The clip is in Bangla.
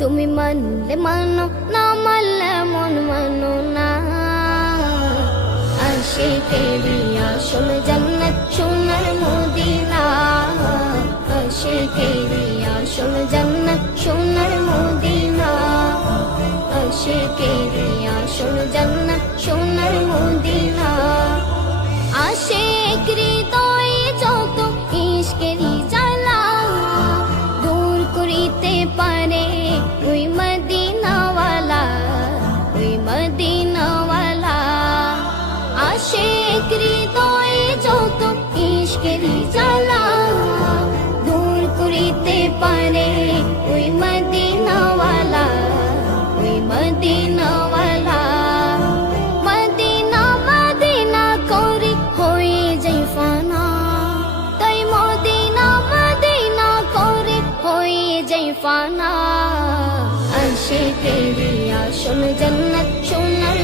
তুমি মানলে মানো, না মানলে মন মানো না। আশিকেরি আসল জান্নাত সোনার মদিনা, আশিকেরি আসল জান্নাত সোনার মদিনা, আশিকেরি আসল জান্নাত সোনার মদিনা। আশিক হৃদয়ে যত ইশকেরি জ্বালা দূর করিতে পারে ওই মদিনাওয়ালা, ওই মদিনাওয়ালা। আশিক হৃদয়ে যত ইশকেরি জ্বালা দূর করিতে পারে ওই মদিনাওয়ালা, ওই মদিনাওয়ালা। মদিনা মদিনা করে হয়ে যাই ফানা, তাই মদিনা মদিনা করে হয়ে যাই ফানা। আশিকেরি আসল জান্নাত সোনার